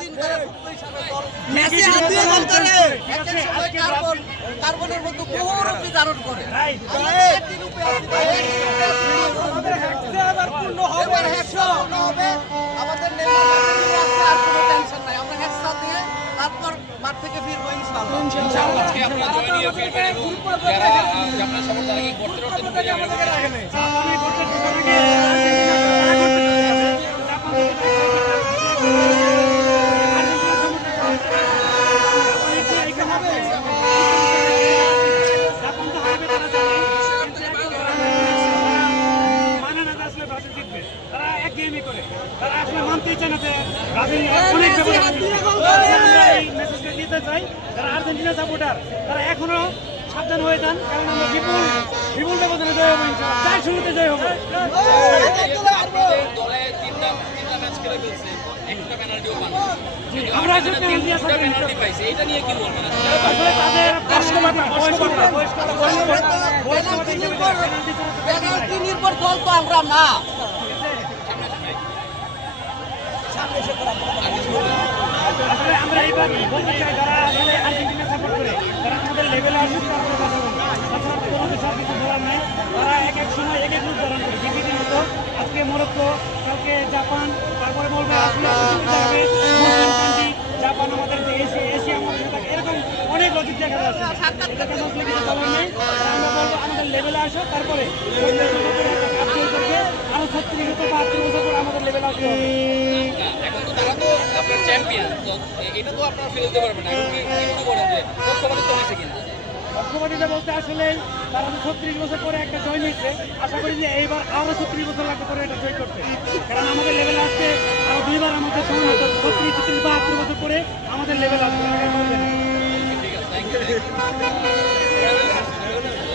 দিন ধরে মেসি হাত দিয়ে গোল করে একটা সময় কার্বনের মতো বহু রূপ ধারণ করে এবার হ্যাকশো হবে আমাদের আর কোনো টেনশন নাই আমরা হ্যাকশো দিয়ে তারপর মাঠ থেকে ফিরবো ইনশাআল্লাহ আজকে আপনারা জয় নিয়ে ফিরবেন এবং যারা আপনার সমর্থন কি করতে করতে ঢুকে যাবেন আর্জেন্টিনা সাপোর্টার তারা এখনো সাবধান হয়ে যান, কারণ আমরা বিপুল ব্যবধানে জয় হবো ইনশাআল্লাহ, চার শুরুতে জয় হবো। দলে তিনটা ম্যাচ খেলে ফেলছে, একটা পেনাল্টিও পান আমরা যে পেনাল্টি পাইছে এটা নিয়ে কি বলবেন? আসলে তাদের পেনাল্টি নির্ভর দল তো আমরা না। আসলে আমরা এইবার বলতে চাই যারা আসলে আর্জেন্টিনা সাপোর্ট করে তারা আমাদের লেভেলে আসুক, তারপরে কথা বলবো। তাছাড়া কোনো সব কিছু বলার নেই, তারা এক এক সময় এক এক রূপ ধারণ করে বিপিটির মতো। আজকে মরক্কো, কালকে জাপান, তারপরে বলবে আসলে হবে মুসলিম কান্ট্রি, জাপান আমাদের এশিয়া আমাদের সাথে এরকম অনেক লজিক দেখা যাচ্ছে। এটা কোনো কিছু বলার নেই, আমরা বলবো আমাদের লেভেলে আসো, তারপরে আরো 36 বা 38 বছর পর আমাদের লেভেলে আসতে হবে। এখন তো তারা তো আপনার চ্যাম্পিয়ন, এটা তো আপনারা ফেলতে পারবেন না। কি মনে করেন যে পক্ষপাতিত্ব হয়েছে কিনা? পক্ষপাতিতা বলতে আসলে তারা 36 বছর পরে একটা জয় নিয়েছে, আশা করি যে এইবার আরো 36 বছর লাগবে পরে এটা জয় করতে, কারণ আমাদের লেভেলে আসতে আরো দুইবার আমাদের সময় হতো। 36 বা 72 বছর পরে আমাদের লেভেল আসবে। ঠিক আছে, থ্যাংক ইউ।